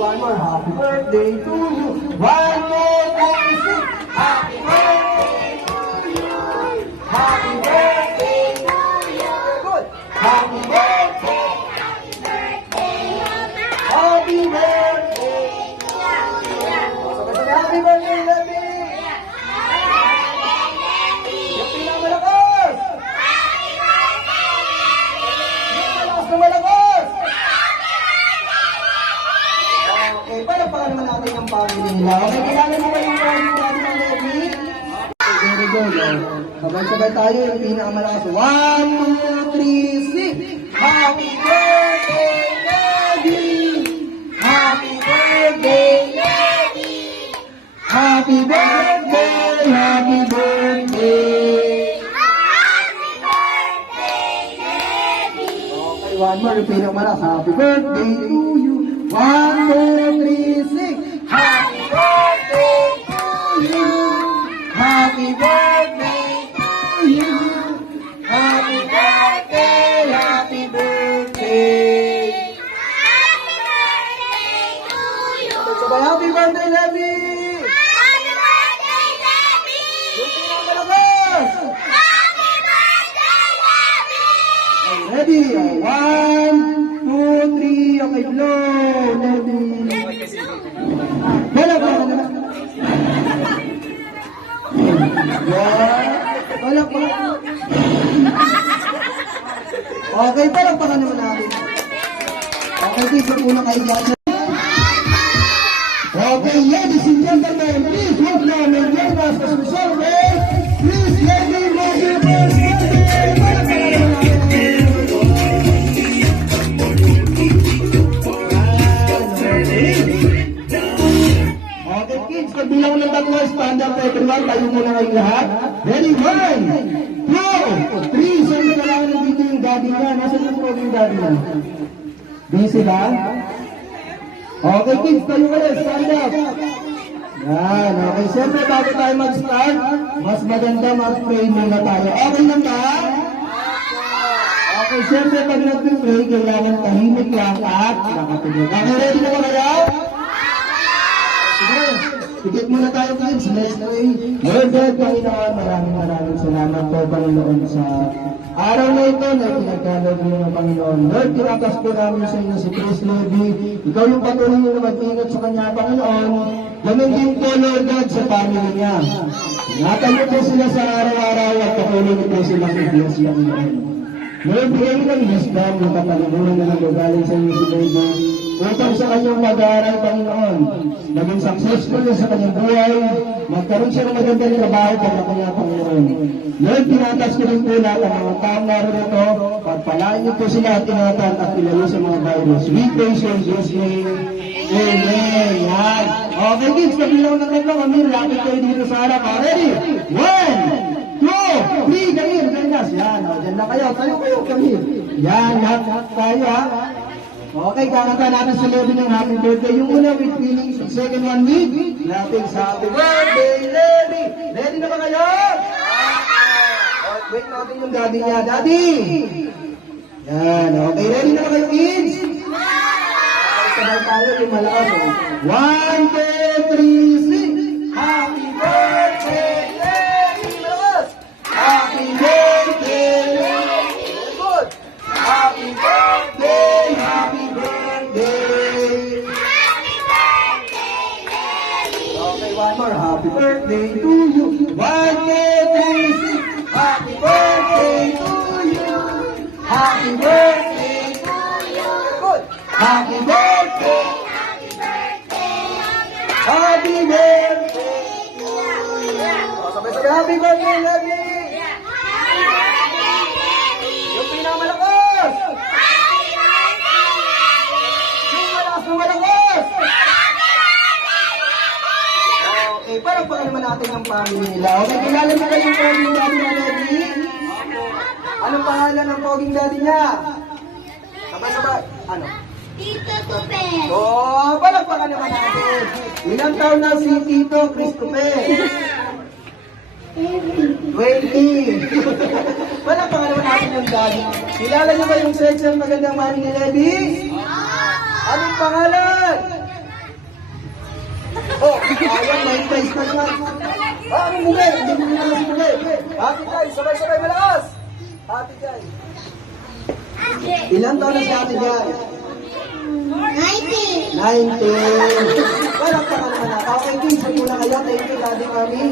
one more. Happy birthday to you. One, two, three, six. Happy birthday to you. Happy birthday to you. Good. Happy birthday. Happy birthday. Happy birthday, Levi. Yung pinakamalakas. Yung malakas. Okay, palakpakan naman natin ang family nila. Okay, kailangan mo ba yung family natin ng Levi? Very good. Sabay-sabay tayo yung pinakamalakas. 1, 2, 3, sing! Happy birthday, Levi! Happy birthday, Levi! Happy birthday! Happy birthday! Happy birthday, Levi! Okay, one more. Yung pinakamalakas. Happy birthday to you! 1, 2, 3, sing! Happy birthday to you! Happy birthday to you! Happy birthday! Happy birthday! Happy birthday to you! Sabay, happy birthday, Levi! Happy birthday, Levi! Yung pinakamalakas! Happy birthday, Levi! Ready? 1, 2, 3, okay, blow! Levi! Wala pa! Wala pa! Okay, palakpakan naman natin. Okay, please, wag muna kayo dyan. Okay, ladies and gentlemen, please hold na maintain us as we celebrate. Please, let me know your birthday. Palakpakan naman natin. Okay, kids, pag bilang ng tatlo, stand up everyone. Tayo muna kayong lahat. Ready? 1, 2, 3. Saan na lang nandito yung daddy niya? Nasaan yung yung daddy niya? Busy ba? Okay, kids, tayo kayo. Stand up. Yan, okay. Siyempre, bago tayo mag-start, mas maganda mag-pray muna tayo. Okay lang ba? Okay, siyempre, pag nag-pray, kailangan tahimik lang at nakatulog. Okay, ready na ba kayo? Sige, higit muna tayo, kids. Let's pray. Lord God, Panginoon, maraming salamat po, Panginoon, sa araw na ito na pinagkalog niyo ng Panginoon. Lord, tinatas po namin sa inyo si Chris Levi. Ikaw yung patuloy na mag-ingat sa kanya, Panginoon. Ganun din po, Lord God, sa family niya. Ingatan niyo po sila sa araw-araw at patuloy niyo po silang i-bless, Panginoon. Lord, bigay ng wisdom ng kapalimunan na nagagaling sa inyo si Levi. Upang sa kanyang mag-aaral, Panginoon, maging successful sa kanyang buhay, magkaroon siya ng magandang trabaho para kanya, Panginoon. Lord, tinatas ko rin po lahat ang mga taong narito, pagpalaan niyo po sila at ingatan at kilalo sa mga virus. We praise you in Jesus' name. Amen. Yan. Okay, kids, kabilang ng tatlo, kami, lapit kayo dito sa harap. Ready? 1, 2, 3, Kamil, Kainas. Yan, dyan na kayo. Tayo, Kamil. Yan, lahat tayo, ha? Okay, kakanta natin sa Levi ng happy birthday. Yung una with feelings, second one with laughing sa happy birthday, Levi! Ready na ba kayo? Wait natin yung daddy niya. Daddy! Yan, okay. Ready na ba kayo, kids? Okay, sabay tayo yung malakas. 1, 2, 3, sing! Happy birthday, Levi! Malakas! Happy birthday, Levi! Good! Happy birthday! Happy birthday! Happy birthday, Levi! Okay, one more. Happy birthday to you. 1, 2, 3, sing. Happy birthday to you. Happy birthday to you. Good. Happy birthday. Happy birthday! Happy birthday to you. Sabay-sabay. Happy birthday, Levi. Happy birthday, Levi! Yung pinakamalakas. Happy birthday, Levi! Yung malakas na malakas. Okay, parang naman natin ang family nila. Okay, kilala niyo ba yung poging daddy na Levi? Anong pangalan ng poging daddy niya? Sabay-sabay. Ano? Tito Tupe! Oh, palakpakan naman natin. Ilang taon na si Tito Christopher? 20. Palakpakan naman natin yung daddy. Kilala niyo ba yung sex ng magandang mami ni Levi? Anong pangalan? Ayan, may place pa naman. Ah, ang mugay. Hindi mo naman si mugay. Hati Jai, sabay-sabay malakas. Hati Jai. Ilan taon na si Hati Jai? 19. 19. Walang pa naman na. Okay, kids, muna kayo. Thank you, Daddy Mami.